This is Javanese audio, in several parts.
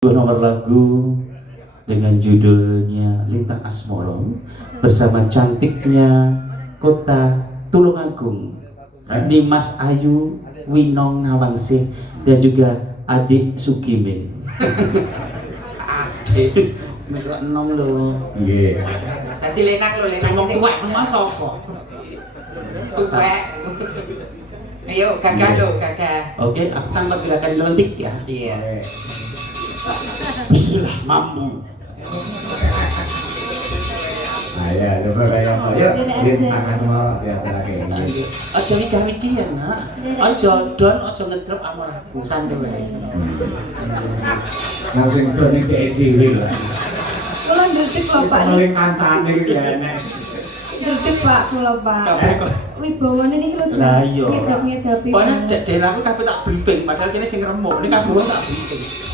Nomor lagu dengan judulnya Lintang Asmoro bersama cantiknya kota Tulungagung, Dimas Ayu Winong Nawangsih dan juga adik Sukiming. Mesra enom lho. Nggih. Dadi lenak lho, lenak Wong tuwek mas sapa? Suwek. Ayo gagah lho, gagah. Oke, aku tanpa gerakan lentik ya. Iya. Bismillah mampu. Ya, coba kayak apa? Yuk, lintang asmoro ya lagi. Aja iki ya, Nak. Aja don, aja ngedrop amarahku santai wae. Nang sing don iki dhewe lah. Kula ndretik lho Pak. Paling kancane iki ya enek. Ndretik Pak kula Pak. Wibawane niki lho. Lah iya. Ngedap-ngedapi. Pokoknya daerahku kabeh tak briefing, padahal kene sing remuk. Ini kabeh tak briefing.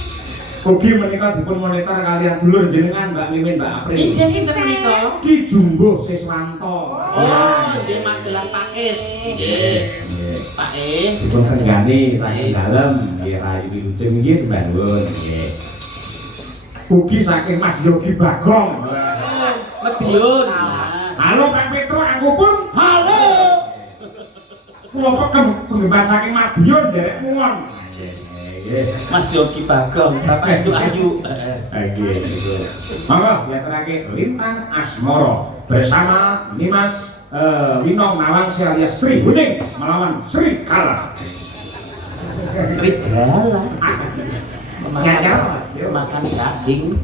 Ugi menika dipun monitor kalian dulur jenengan Mbak Mimin, Mbak April. Ijazah sinten menika? Ki Jumbo Siswanto. Oh, nggih Magelang Pakis. Nggih. Pak Dipun kenggani tangga dalem nggih Rayu Wilujeng nggih sembahun nggih. Ugi saking Mas Yogi Bagong. Medion. Halo Pak Petro, aku pun halo. Kelompok penggemar saking Madiun derek muwon. Mas Yogi Bagong, Bapak Ibu Ayu. Nggih, gitu. Monggo diaturake Lintang Asmoro bersama Dimas Winong Nawangsih alias Sri Huning melawan Sri Kala. Serigala. Makan daging.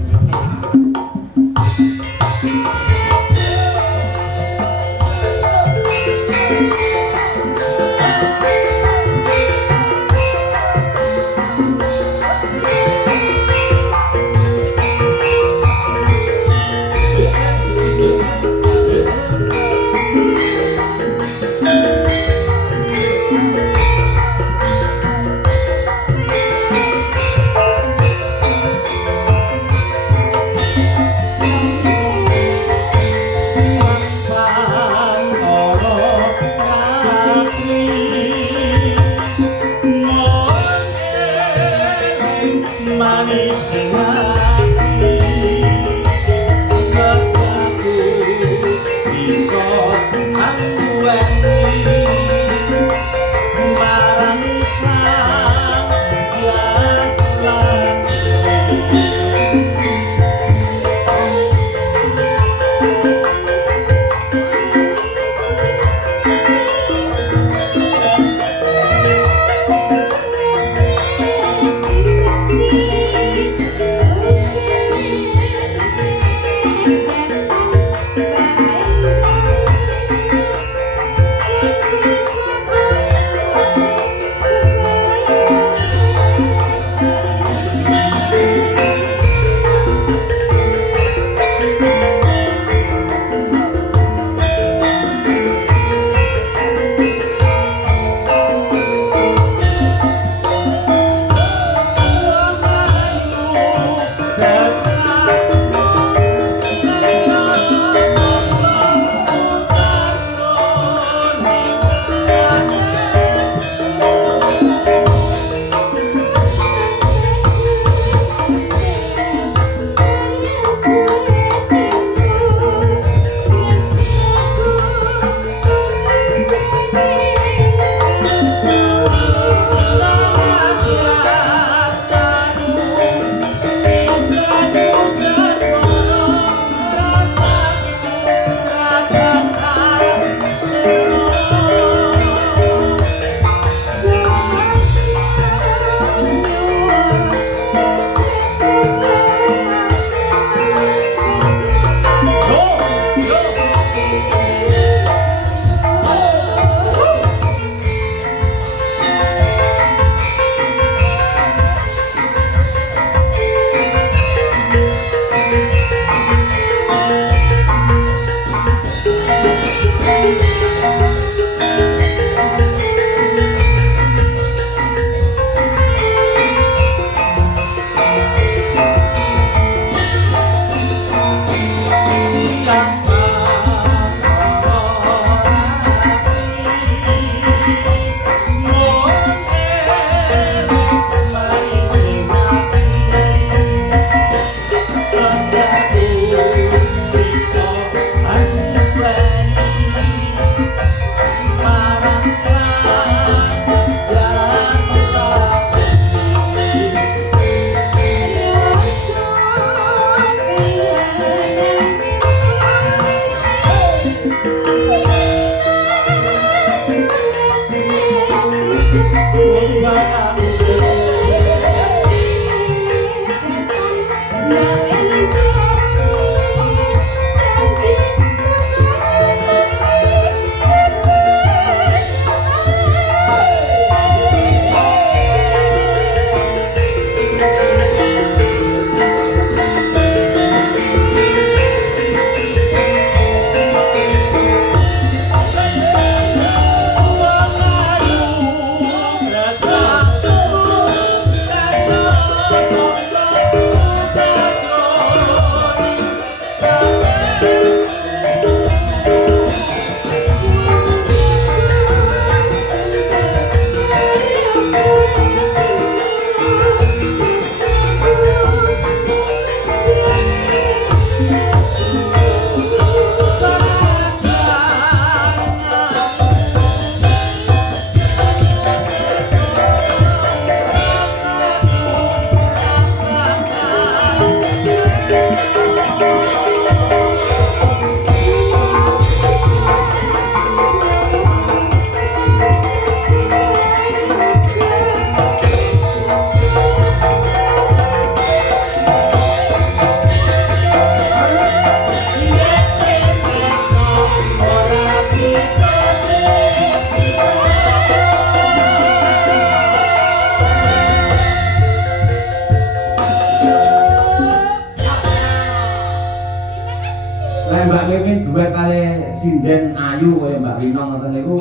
Mbak Mimin duet kali sinden ayu kaya Mbak Winong ngoten niku.